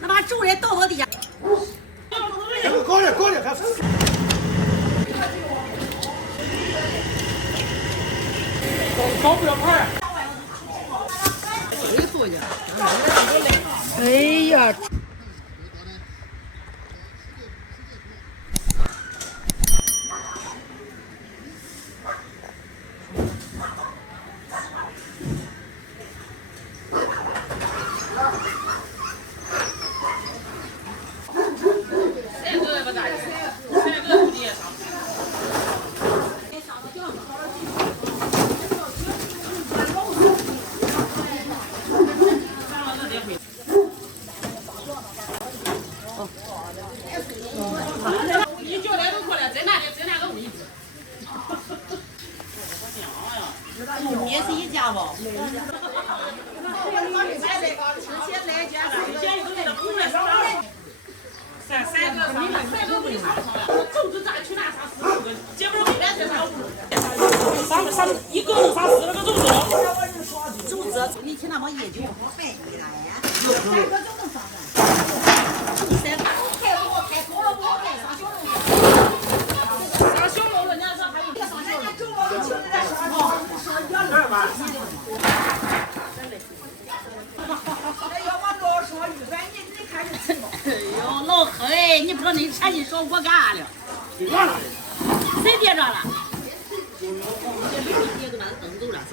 那把猪也倒到底下。高点，高点，还。高不了牌。哎呀！你叫来都过来，在那个位置。也是一家吧？3个位粽子咋去那上40个？结果回来才上3一个能上40个粽子。粽子，你去那帮野酒，我拜你了呀！3个就能上山。3个太多太多了，不好带上小笼子。上小笼子，人家说还有上小笼哎呦，老黑，你不知道你产品少我干了。谁跌着了？跌着把他蹬走了是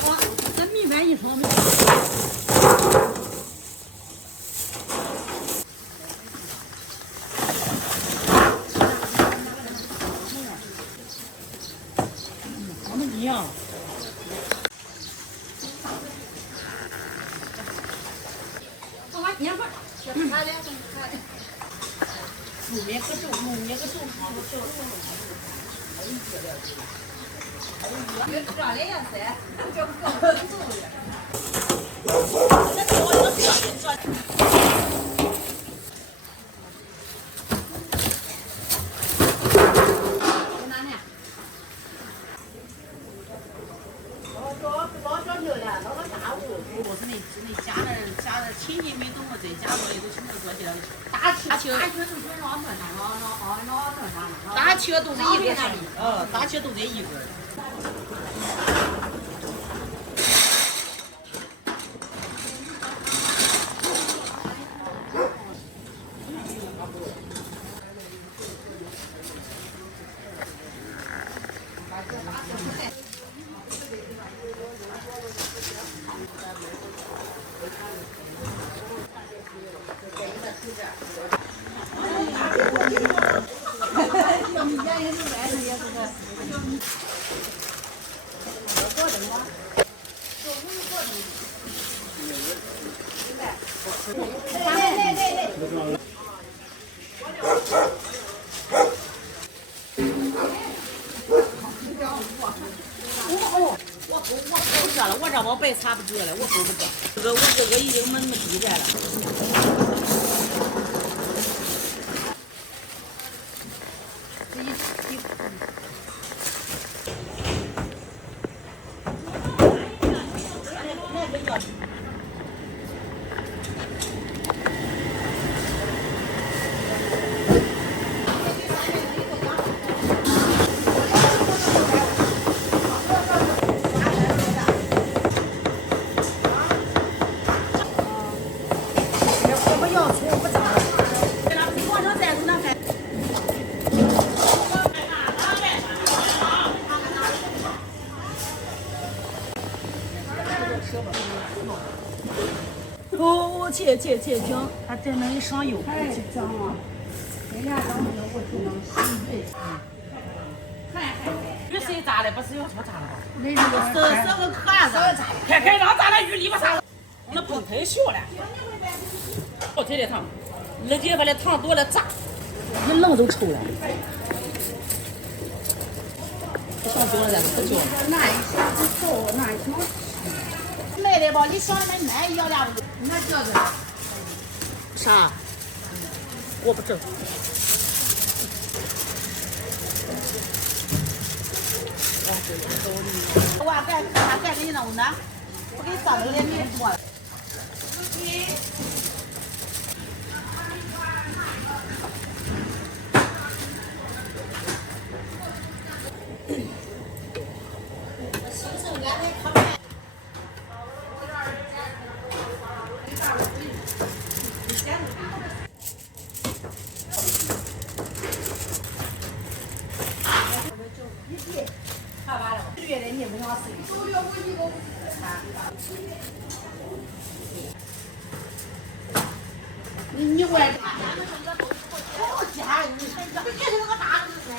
吧？这米饭一炒没。我们一样。木面可重，木面可重，热了呀噻，这不够重的。这我这热哪呢？老讲究了，老个大屋。我是那家的亲戚没懂我这家过来都请我过去了。大车都是老和尚，大车都是一个儿，大车都得一个儿。我这我白擦不着了，我够不着。我这个已经没那么低点了。哦。哦，切，行，它这能一上油。哎，脏啊！人家当时我就能洗对。鱼谁炸的？不是有错炸的吧？那个个壳子，看让炸的鱼里边啥？那盆太小了。老太太糖，那地方的糖多了炸，那冷都臭了。上多了咱可久。那一下子臭，那一下。卖的吧，你想的那卖要俩不？那叫个啥？我不知道。我再给你弄的，我给你烧的脸面多了。你我这好家你这个就是个大子噻。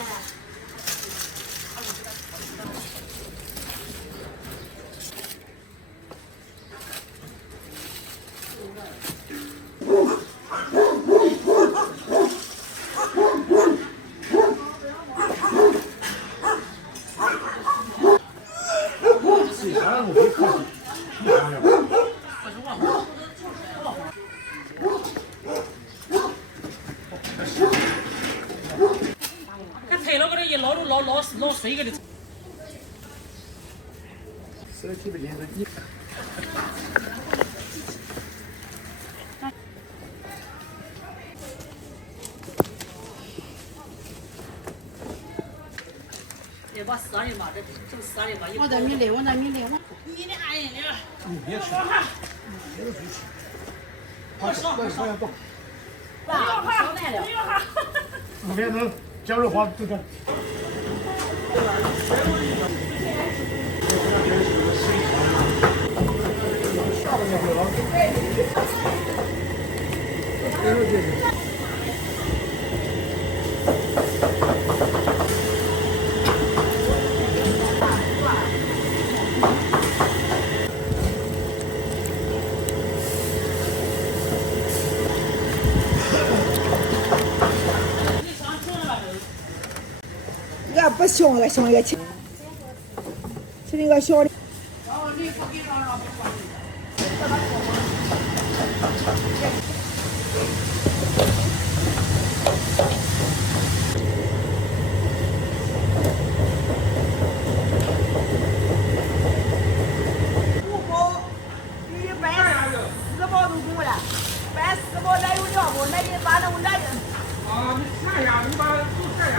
看推了个这一捞水个的。身体不行，你。也把撒的嘛，这撒的嘛。我这米粒，你的安逸点。你别吃，别嘴吃。我上。不要动。爸，烧蛋了。我给能加入花这个。俺不香了，香也轻。是那个小的。五包鱼搬4包都够了，搬4包咱有2包，那你把那个啊，你看一下，你把都看一下。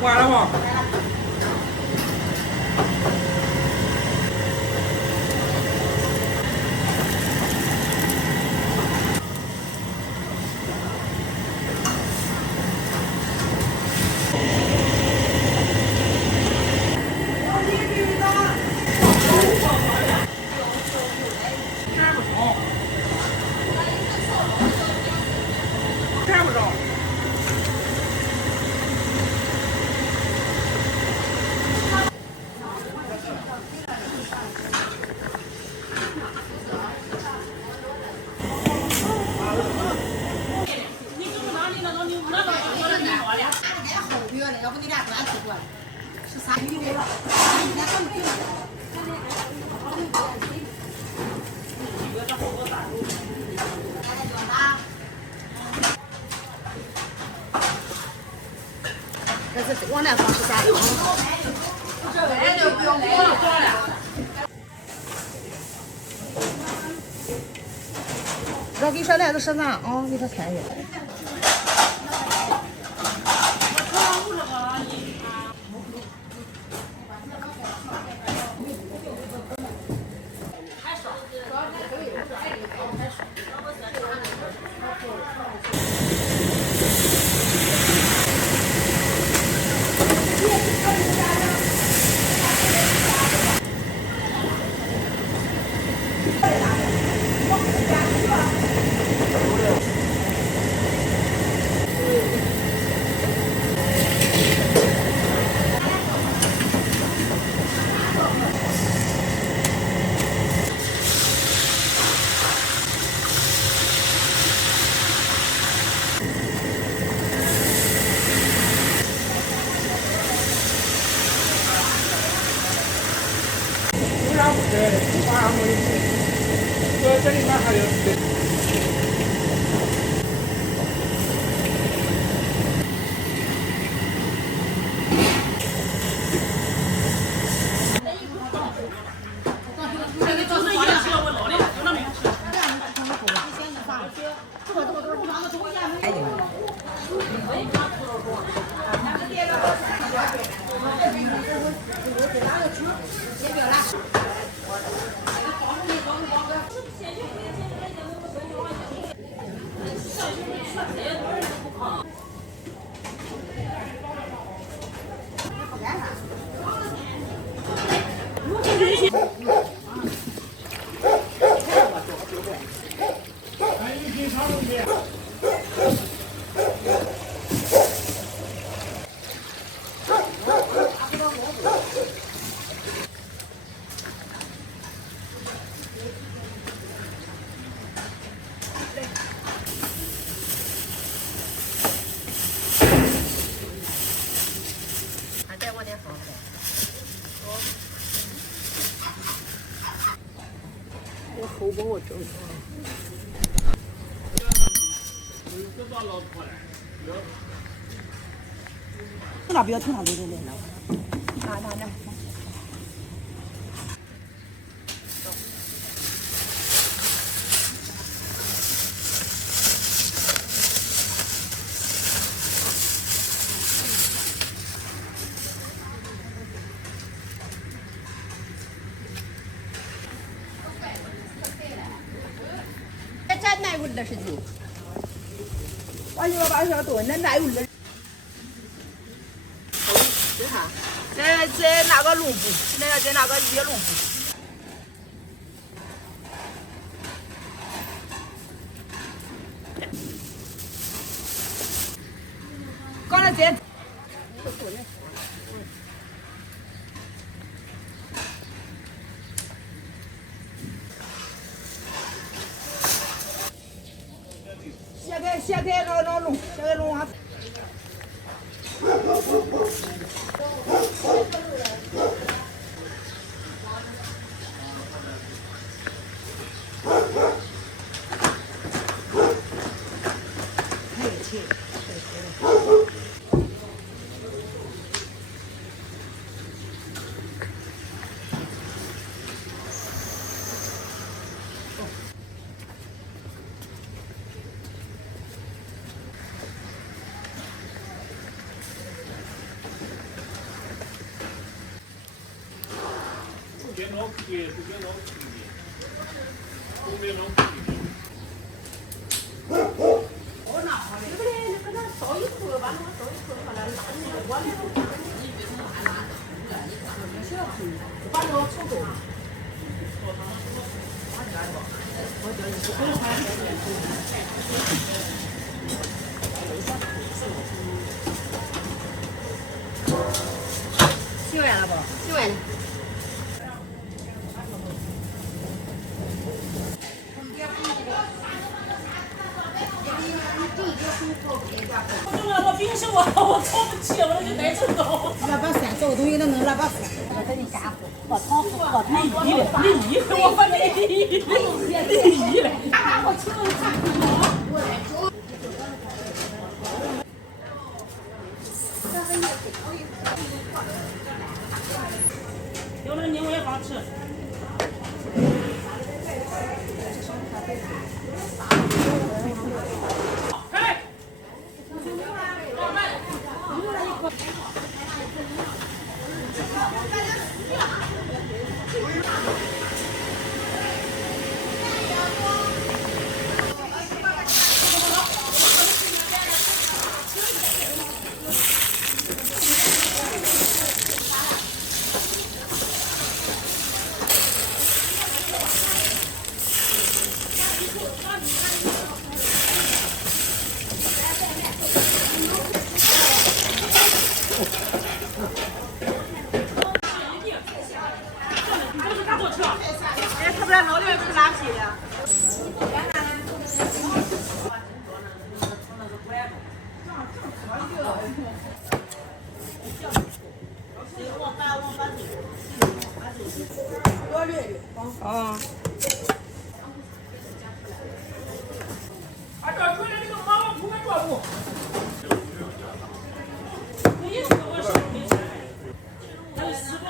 完了吗？着。你给我拿你那个你那个我的拿过来。后边的，要不你俩端起过来。是啥鱼了？这是往南方是啥？这就不用过了。这给小孩子说啥啊？你可看一眼。这里面还有。我后帮我整。那不要听他溜溜来了。拿。咱奶油二十斤。把炖，那奶油二。这啥？这那个龙布，这那个野龙布。刚才这。掀开老龙，这个龙啊。别老苦的，不别老苦的，不别老苦的。我拿好的，不的，你给他烧一口，把那个烧一口，把它拉进去，我里头，你别弄烂了，你小口，把那个炒够。我叫你不会穿。外。我冰箱我炒不起，我就带成刀。那把蒜这个东西能那把蒜，我给你干活，和炒和炒。你我反正你嘞。有那牛我也好吃。哎，他不然老刘吃拉皮的。啊。啊，这回来那个马王铺还抓不？还有四宝。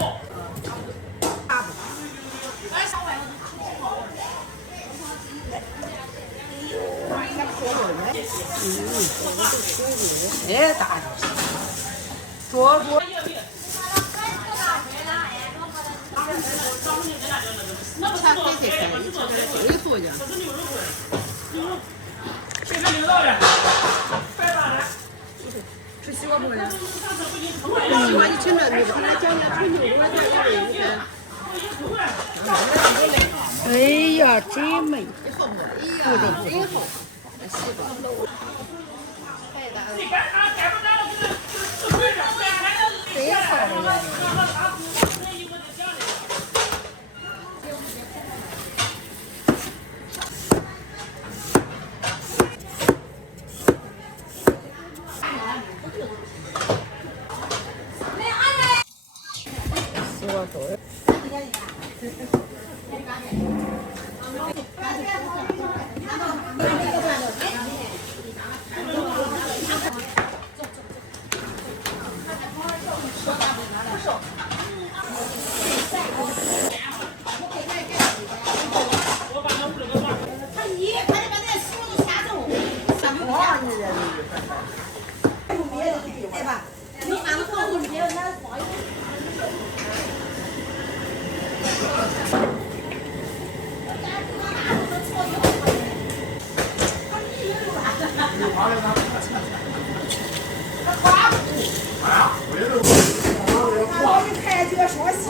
哎，大多多。那不啥黑色菜，你吃点微素的。现在领导的，白大的。吃西瓜不呢？西瓜你吃那没？来讲讲吹牛肉的。哎呀，真美！哎呀，真好。西瓜。你干啥？干不干了？这回着，真好。西瓜头。我们看这个说笑。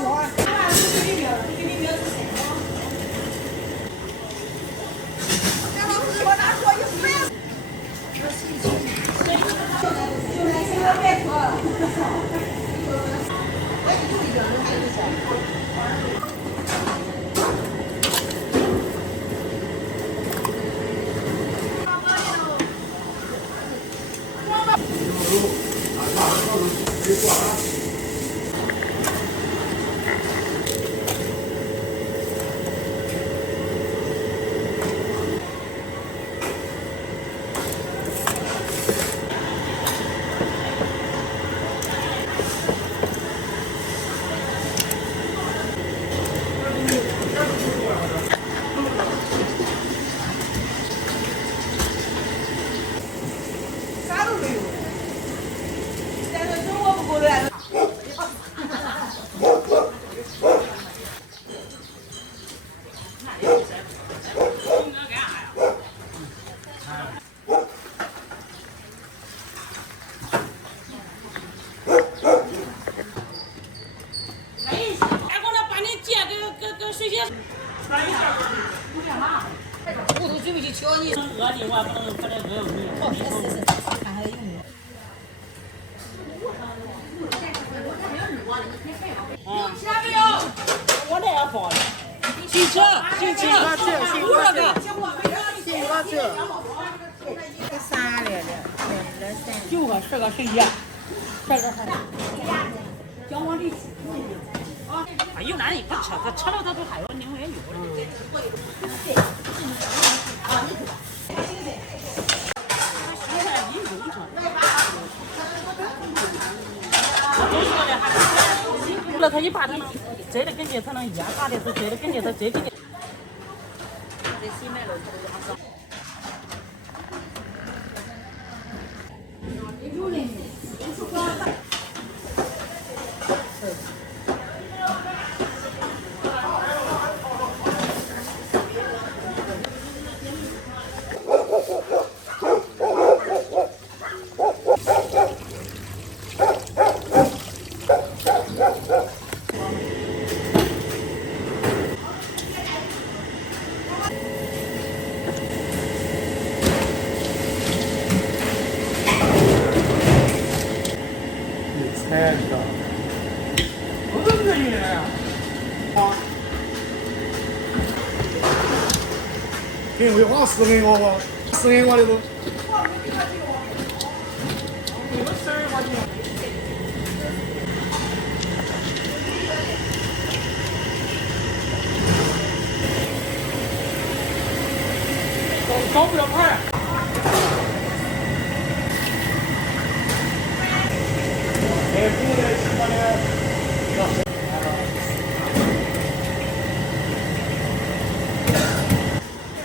啥都没有，现在生活不够乱。水些。我都准备去教你。饿的我不能把这饿没。好，试试，看还有没有。啊。9个、10个、11，这个还交往里。啊，有男人不吃，他吃了他都还有另外有的。了他一把他这个跟前他能压他的是这个跟前他这个。菜是吧？不是这个呀。啊。给我花10给我吧，10给我的都。招不了牌。哎，不的，什么的，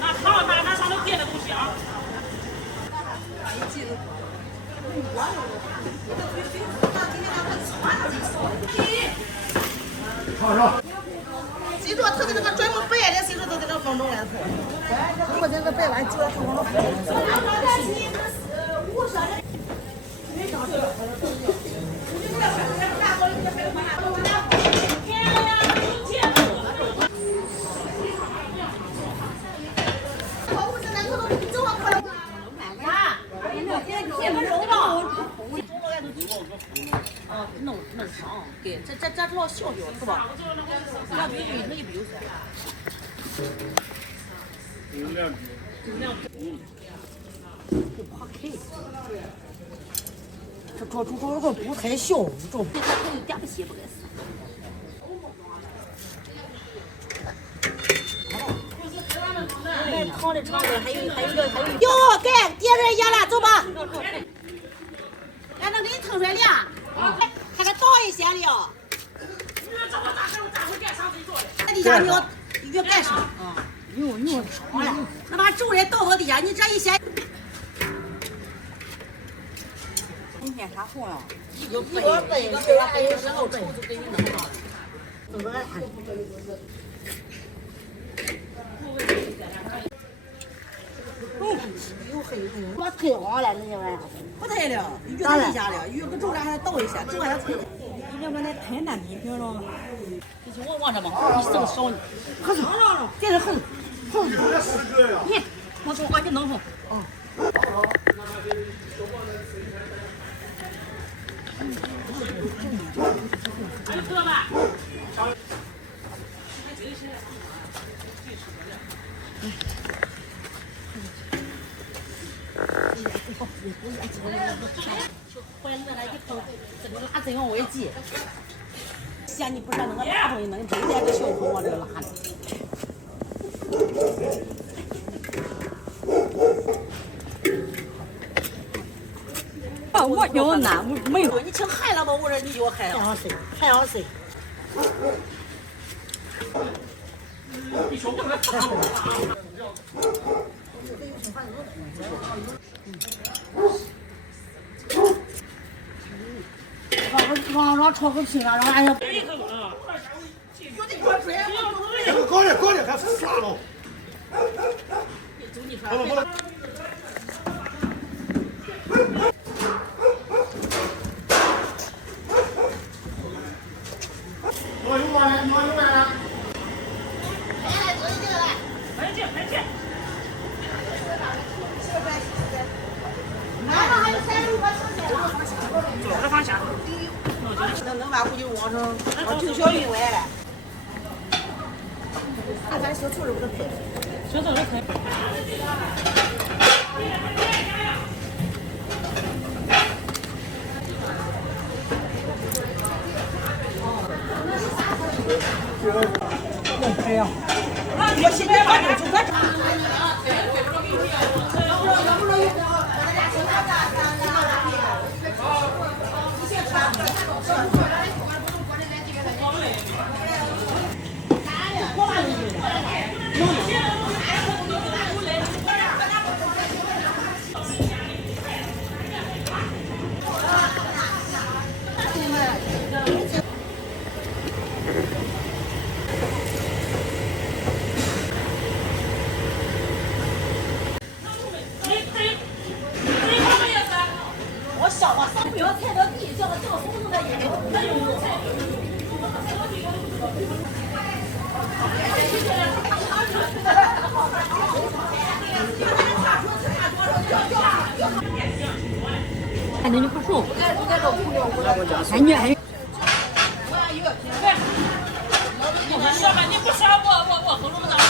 那好，那上头别的东西啊。好上。记住，他的那个专门白的，记住都在那放中来头。我这个白完就要放那白。哦，弄上，对，这主要小小是吧？那必须他就比如说。不怕开。这个不太小，这他就点不起不该死。长的长的，还有。哟，该别人家了，走吧。俺能给你腾出来俩，还给倒一些了。那底下你要越盖上啊，有长了，那把粥也倒到底下，你这一些。你面啥红了？一个背，还有然后粥就给你弄上了。我退好了，那玩意儿不退了，越来越下了，越个粥了还倒一些，粥还退了。你要不那太难比平了。你就我往这嘛，你剩少呢，可是，这是横，你，我说把你弄上。哦。哥吧。回来来一头，这个拉针我也急。嫌你不是那个大东西，那你真带个小口往这拉的。我要难，没有你请害了吧？我说你就害了，还要谁？你说我让炒个皮了，让俺家。高点，还傻了。好了。我有完了。走着放下。能把不就往上就小运来了。咱小醋是不是配？小醋是配。哎呀，我现在把这就搁这。我小啊，上不了踩到地，叫手动的也有踩。还能不熟？还女还。你不说吧，你不说我后头不当事。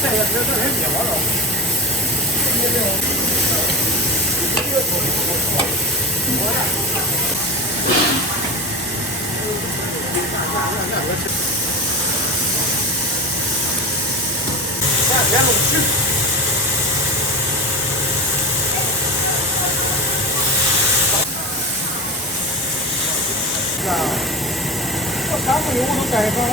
晒下这还灭了。别弄吃。我3个月我都带上了。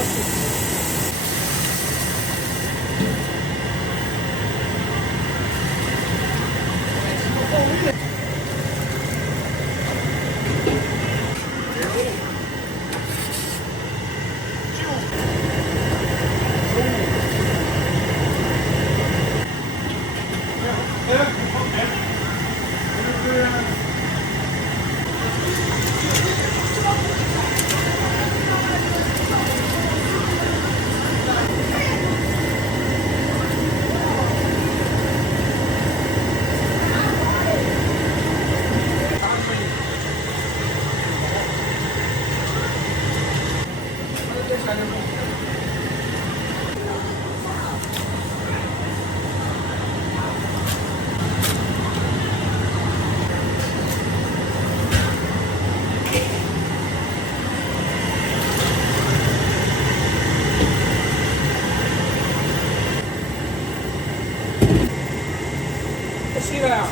洗了呀？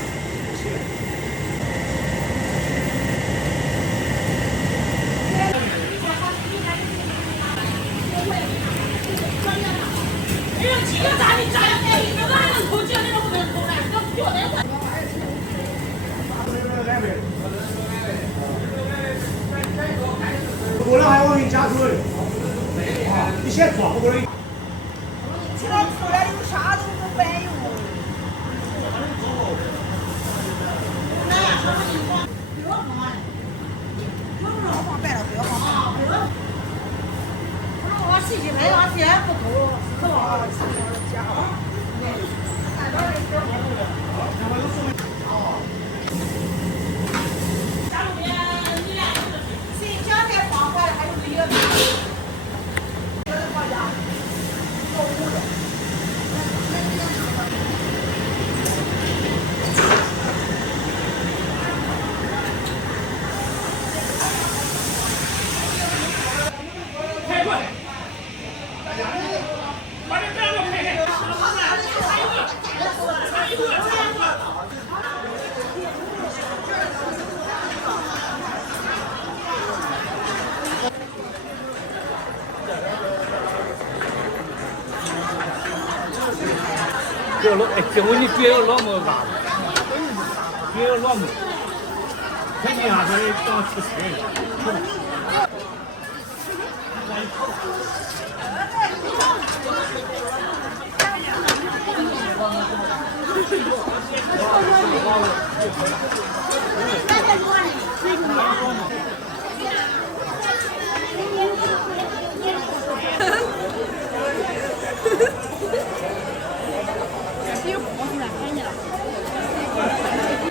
洗了。几个站的站，哪能扣钱？你都不能扣嘞，都不要那块。过了还我给你加水。啊，你先装过来。现在出来有啥都不白用。洗洗没完全不够，是吧？谁家才放坏了还有这个？这问题别有老么大，别有老么，肯定下这当出事。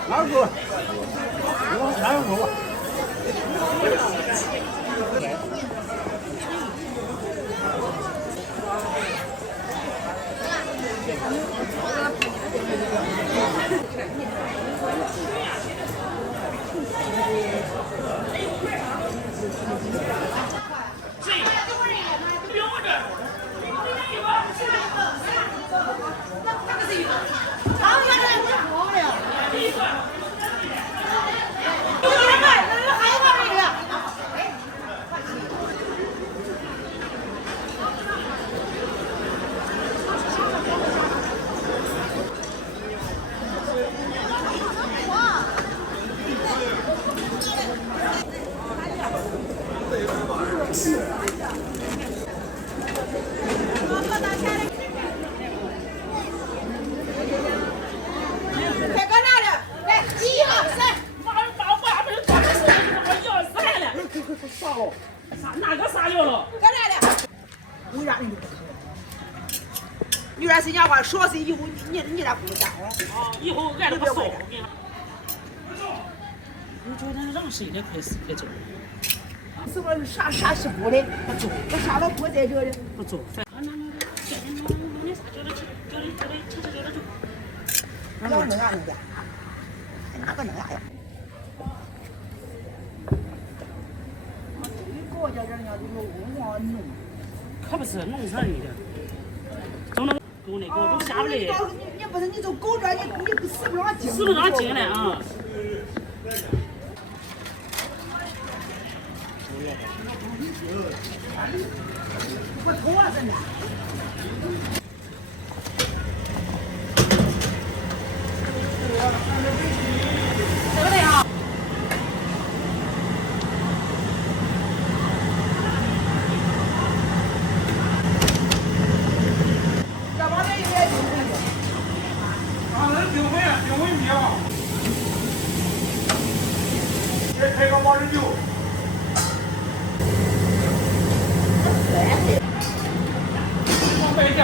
哪个？哪有我？哪个撒尿了？搁那的，为啥你就不可？有点谁讲话，说谁以后你咋不干哦？啊，以后俺都不送。你觉得让谁的快死快走？什么啥是不的？不走，我啥老婆在这里？不走。那，你啥叫他去？弄啊弄的，哪个弄啥呀？这个叫人家就说问我弄，可不是弄啥的，总能狗那个都下不来，你不是你做狗这，你使不上劲，使不上劲来啊。我偷啊真的。对不对啊？这帮人也订回去。让人订回米啊！别开个80酒。往北调。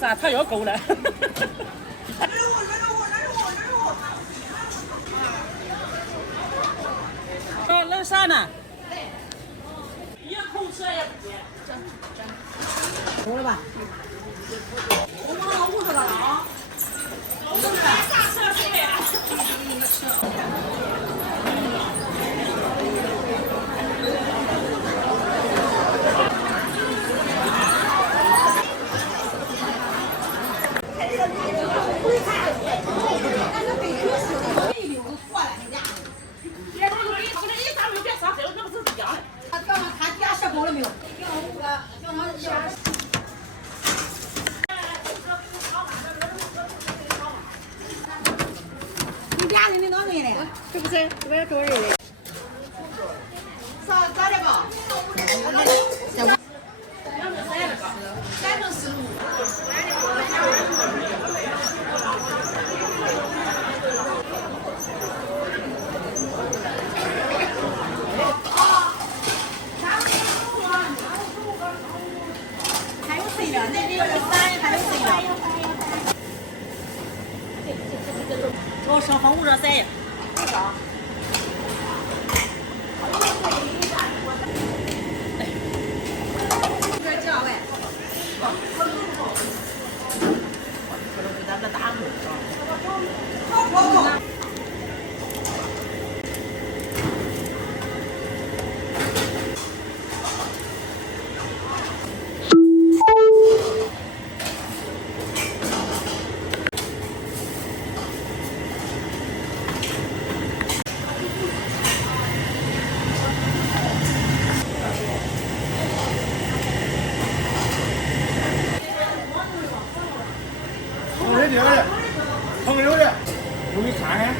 咋他要够了？哦，弄啥呢？一口吃也不接。够了吧？我往那屋子了啊！啥车谁呀？他家吃饱了没有？你俩人的哪人嘞？是不是？这边多人嘞？咋的吧？还有谁了？那里有3，还有谁了？我上房屋这3。这价位。给咱们打工。好。朋友的，我给看看。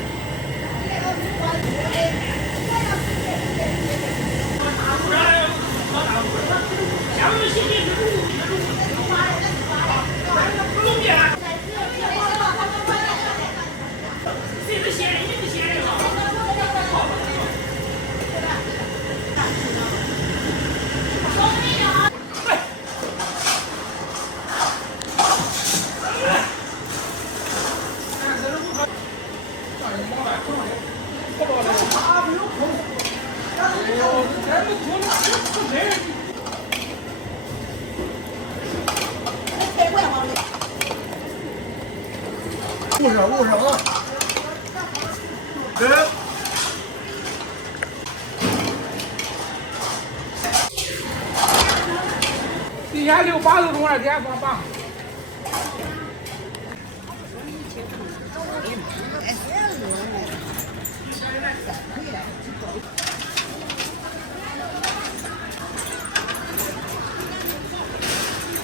务实啊！对。底下留8头钟，底下放8。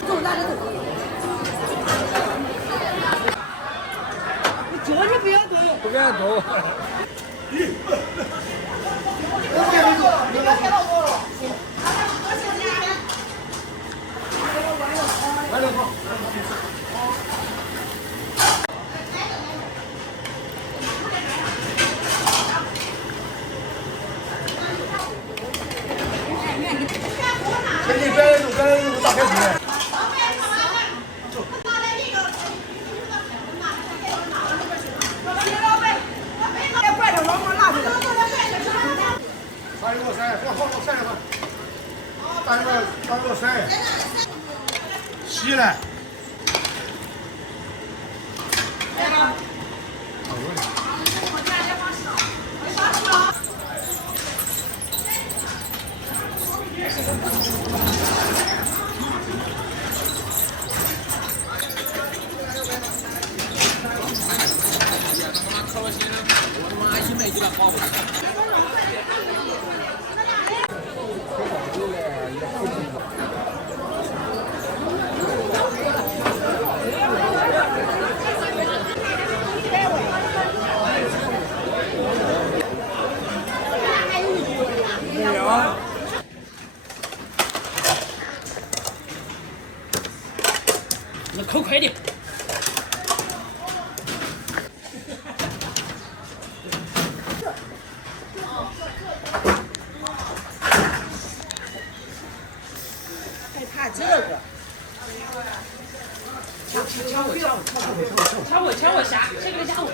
走哪里走？我叫你不要走。不敢走。来了，走。别来路，大开车。打个水，洗来。你扣快点。还怕这个？抢我下，谁给他抢我？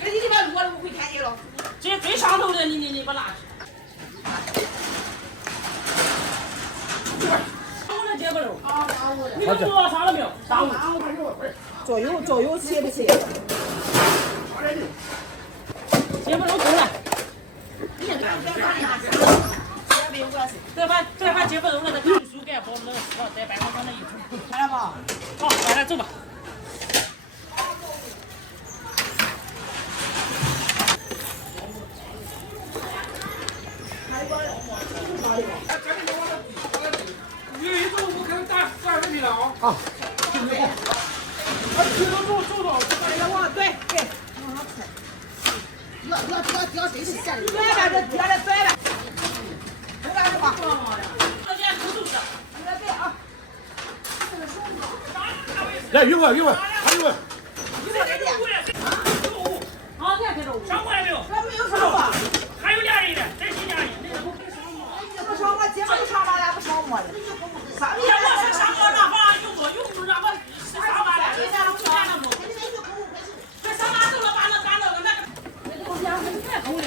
那你把录了，我会看见了。这最上头的，你把拿去。我的结果肉，你们磨砂了没有？打我。左右切不切？结果肉够了。再把结果肉那个煮熟干，把我们那个烧在办公室那一煮。看了吧？好，来走吧。啊，来，一会，还一会。好，你看这肉上过来没有？没有上过。还有俩人呢，再新俩人，那个不上我结果就上完了，不上我了。上你看我是上过让房用让我上完了，这下都干了么？这上哪走了？把那干了那个。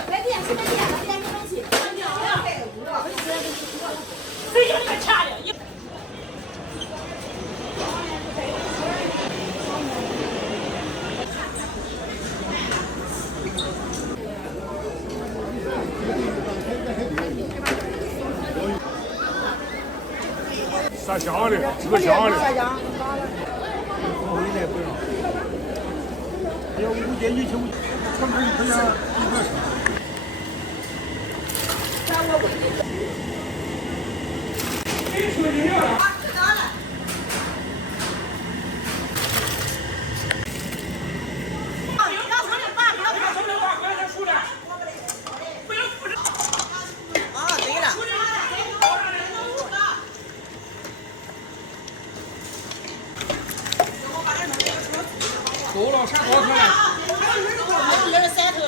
来电，去来电，来电没关系。谁叫你们掐的？啥香的，这个香的。要5件1斤，成本1块钱1块钱。够了，啥多出来？这是三头的。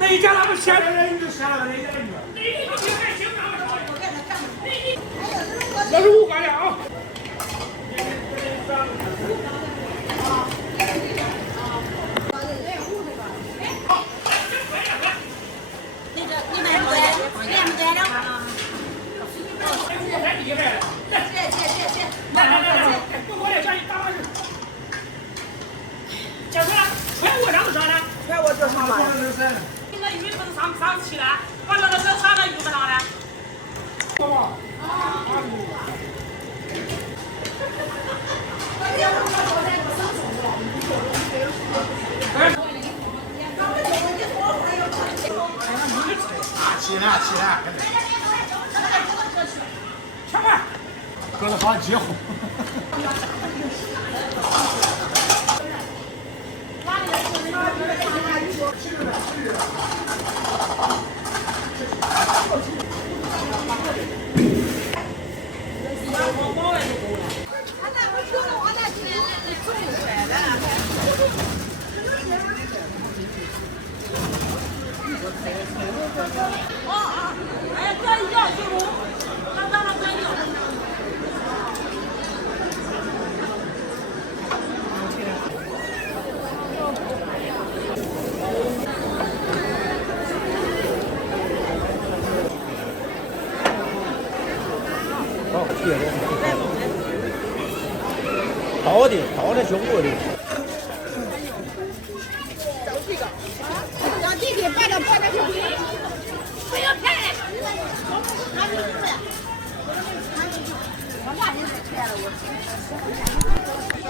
那一家那么闲的人，你就闲了，那一家人。要是5块钱啊。你买不来，你买不来了。太厉害了！来，我来上去打把去。结束了，快我上不上了？快我就上完了。你那鱼不是上去了，把那个上了鱼不上了。起来，小孩，搁这好结婚。哎，这一样就刚刚那个有。到的胸部的。让弟弟把这脖子去回，不要拍了。我拿你是钱了，我。